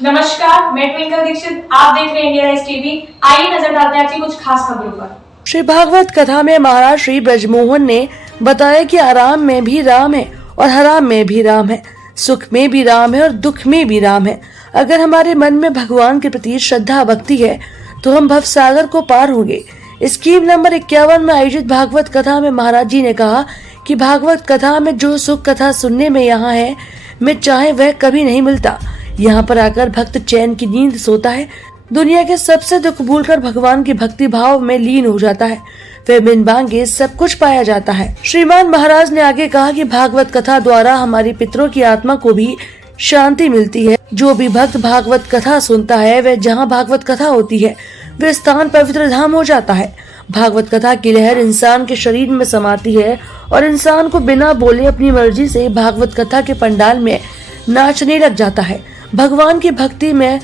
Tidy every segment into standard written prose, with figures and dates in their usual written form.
नमस्कार, मैं ट्विंकल दीक्षित। आप देख रहे हैं इंडिया राइज टीवी। आइए नजर डालते हैं आज की कुछ खास खबरों पर। श्री भागवत कथा में महाराज श्री ब्रजमोहन ने बताया कि आराम में भी राम है और हराम में भी राम है, सुख में भी राम है और दुख में भी राम है। अगर हमारे मन में भगवान के प्रति श्रद्धा भक्ति है तो हम भव सागर को पार होंगे। स्कीम नंबर 51 में आयोजित भागवत कथा में महाराज जी ने कहा कि भागवत कथा में जो सुख कथा सुनने में यहाँ है, में चाहे वह कभी नहीं मिलता। यहाँ पर आकर भक्त चैन की नींद सोता है, दुनिया के सबसे दुख भूलकर भगवान की भक्ति भाव में लीन हो जाता है, फिर बिन मांगे सब कुछ पाया जाता है। श्रीमान महाराज ने आगे कहा कि भागवत कथा द्वारा हमारी पितरों की आत्मा को भी शांति मिलती है। जो भी भक्त भागवत कथा सुनता है, वह जहाँ भागवत कथा होती है वह स्थान पवित्र धाम हो जाता है। भागवत कथा की लहर इंसान के शरीर में समाती है और इंसान को बिना बोले अपनी मर्जी से भागवत कथा के पंडाल में नाचने लग जाता है। भगवान की भक्ति में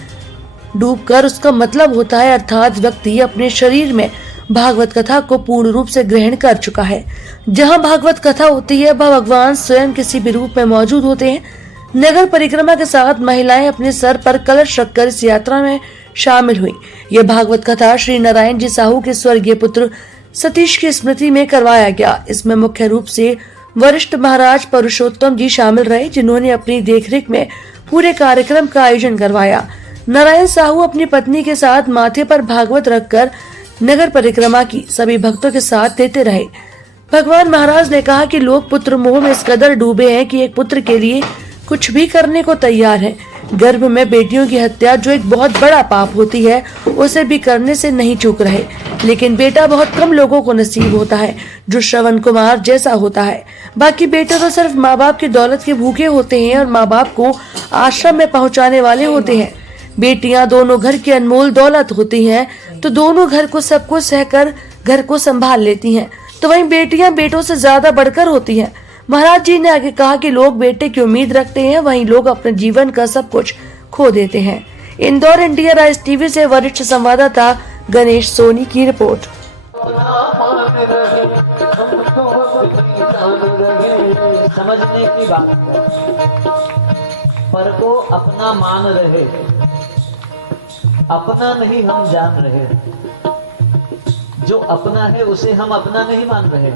डूबकर उसका मतलब होता है, अर्थात व्यक्ति अपने शरीर में भागवत कथा को पूर्ण रूप से ग्रहण कर चुका है। जहाँ भागवत कथा होती है वह भगवान स्वयं किसी भी रूप में मौजूद होते हैं। नगर परिक्रमा के साथ महिलाएं अपने सर पर कलश रखकर इस यात्रा में शामिल हुई। यह भागवत कथा श्री नारायण जी साहू के स्वर्गीय पुत्र सतीश की स्मृति में करवाया गया। इसमें मुख्य रूप से वरिष्ठ महाराज पुरुषोत्तम जी शामिल रहे, जिन्होंने अपनी देखरेख में पूरे कार्यक्रम का आयोजन करवाया। नारायण साहू अपनी पत्नी के साथ माथे पर भागवत रखकर नगर परिक्रमा की सभी भक्तों के साथ देते रहे। भगवान महाराज ने कहा कि लोग पुत्र मोह में इस कदर डूबे हैं कि एक पुत्र के लिए कुछ भी करने को तैयार हैं। गर्भ में बेटियों की हत्या जो एक बहुत बड़ा पाप होती है, उसे भी करने से नहीं चूक रहे। लेकिन बेटा बहुत कम लोगों को नसीब होता है जो श्रवण कुमार जैसा होता है। बाकी बेटे तो सिर्फ माँ बाप की दौलत के भूखे होते हैं और माँ बाप को आश्रम में पहुँचाने वाले होते हैं। बेटियां दोनों घर की अनमोल दौलत होती हैं, तो दोनों घर को सबको सहकर घर को संभाल लेती हैं। तो वहीं बेटियां बेटों से ज्यादा बढ़कर होती हैं। महाराज जी ने आगे कहा कि लोग बेटे की उम्मीद रखते हैं, वहीं लोग अपने जीवन का सब कुछ खो देते हैं। इंदौर इंडिया राइज टीवी से वरिष्ठ संवाददाता गणेश सोनी की रिपोर्ट। समझने की बात है, पर को अपना मान रहे, अपना नहीं हम जान रहे। जो अपना है उसे हम अपना नहीं मान रहे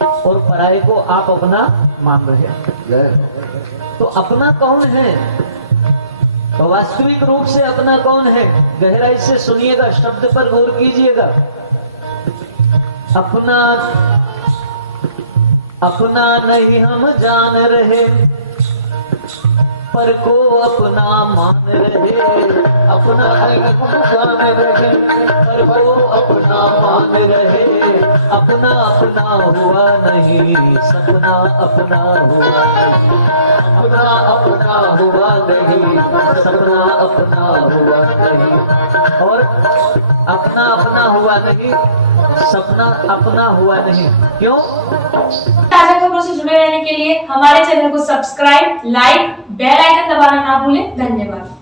और पराये को आप अपना मान रहे। तो अपना कौन है? तो वास्तविक रूप से अपना कौन है? गहराई से सुनिएगा, शब्द पर गौर कीजिएगा। अपना अपना नहीं हम जान रहे, पर को अपना मान रहे। अपना नहीं हम जान रहे, पर को अपना मान रहे। अपना अपना हुआ नहीं, सपना अपना हुआ नहीं। अपना अपना हुआ नहीं, सपना अपना हुआ नहीं। और अपना अपना हुआ नहीं, सपना अपना हुआ नहीं। क्यों? ताजा खबरों से जुड़े रहने के लिए हमारे चैनल को सब्सक्राइब, लाइक, बेल आइकन दबाना ना भूलें। धन्यवाद।